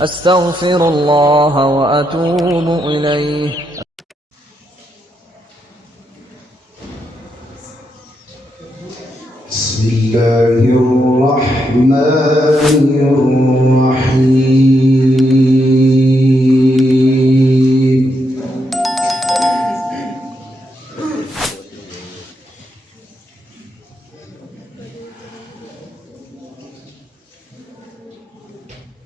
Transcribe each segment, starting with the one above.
أستغفر الله وأتوب إليه. بسم الله الرحمن الرحيم.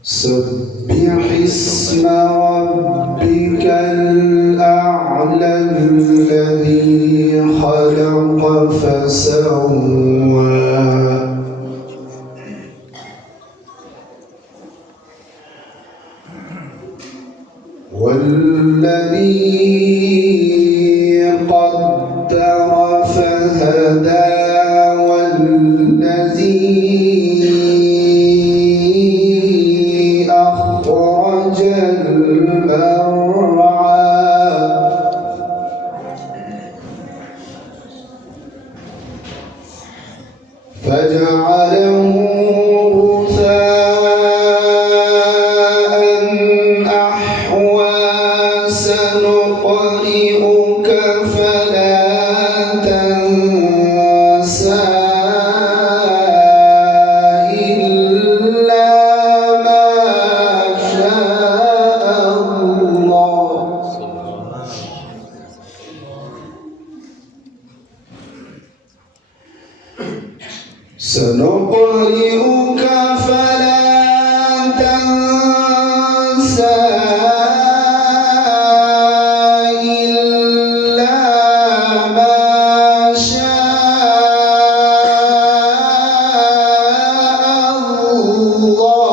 سبح اسم ربك الأعلى الذي خلق فسوى والذي قدر فهدى والذي أخرج المرعى فجعله غثاء أحوى سنقرئك فلا تنسى إلا ما شاء الله. سنقرئك فلا تنسى إلا ما شاء الله.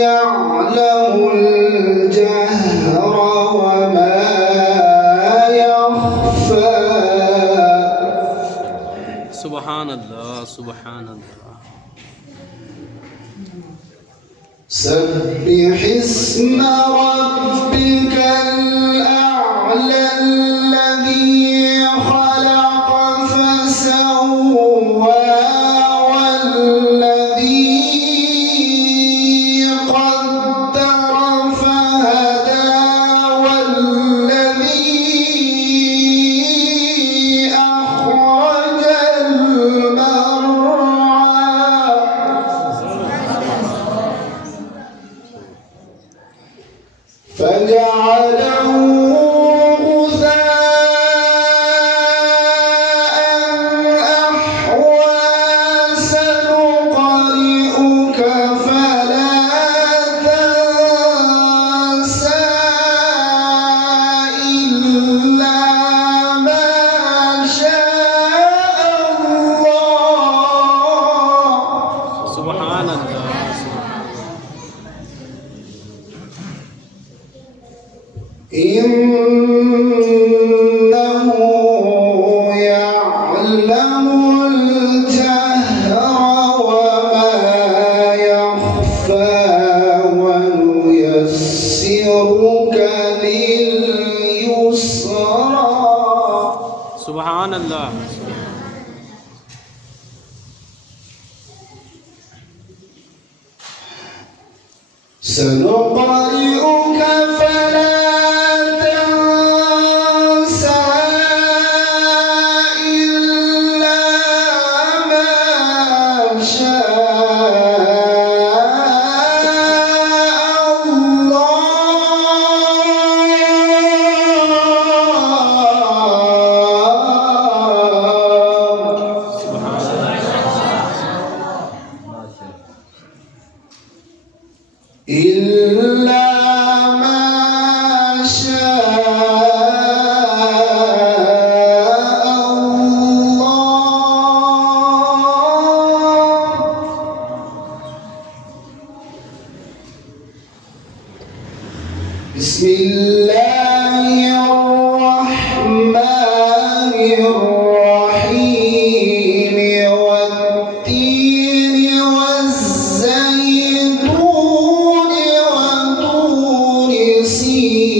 يعلم الجهر وما يخفى. سبحان الله سبحان الله. سبح اسم ربك الأعلى الذي خلق فسوى فجعله غثاء أحوى سنقرئك فلا تنسى إلا ما شاء الله. سبحان الله. إنه يعلم الجهر وما يخفى ونيسرك لليسرى. سبحان الله. سنقرئك فلا تنسى إلا ما شاء الله. إلا ما شاء الله. بسم الله الرحمن الرحيم. والتين والزيتون وطور سينين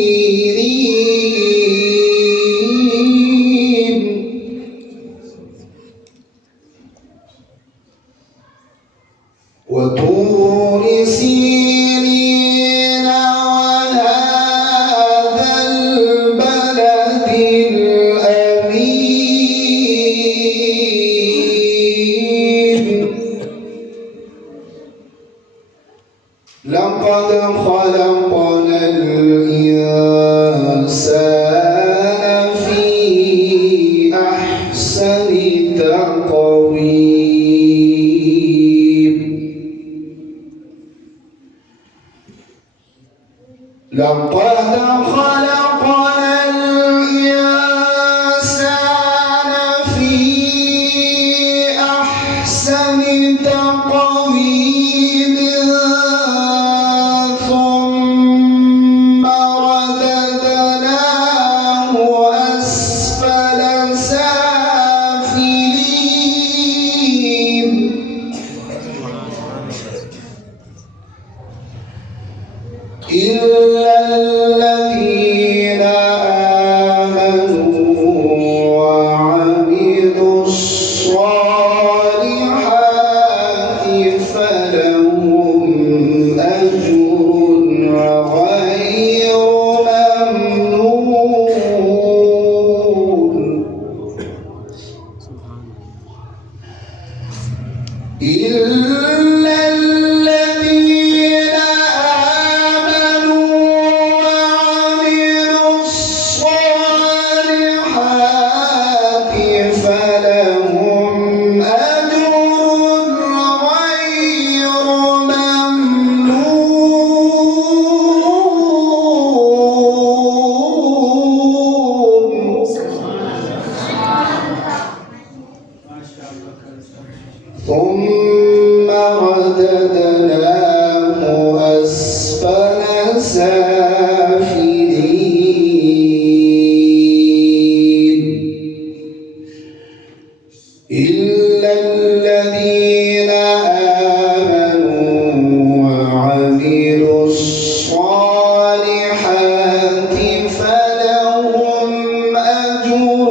لقد خلقنا الإنسان في أحسن تقويم ثم رددناه أسفل سافلين إلا الذين آمنوا وعملوا الصالحات فلهم أجر غير ممنون إلا الذين آمنوا وعملوا الصالحات فلهم أجر غير ممنون ثم رددناه أسفل سافلين إلا الذين آمنوا وعملوا الصالحات فلهم أجر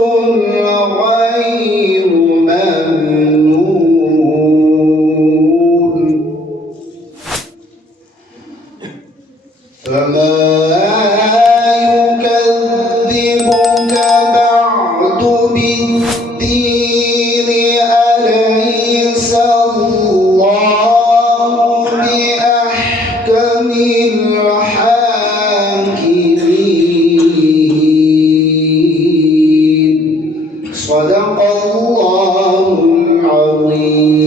غير ممنون فما يكذبك بعد بالدين أليس الله بأحكم الحاكمين صدق الله العظيم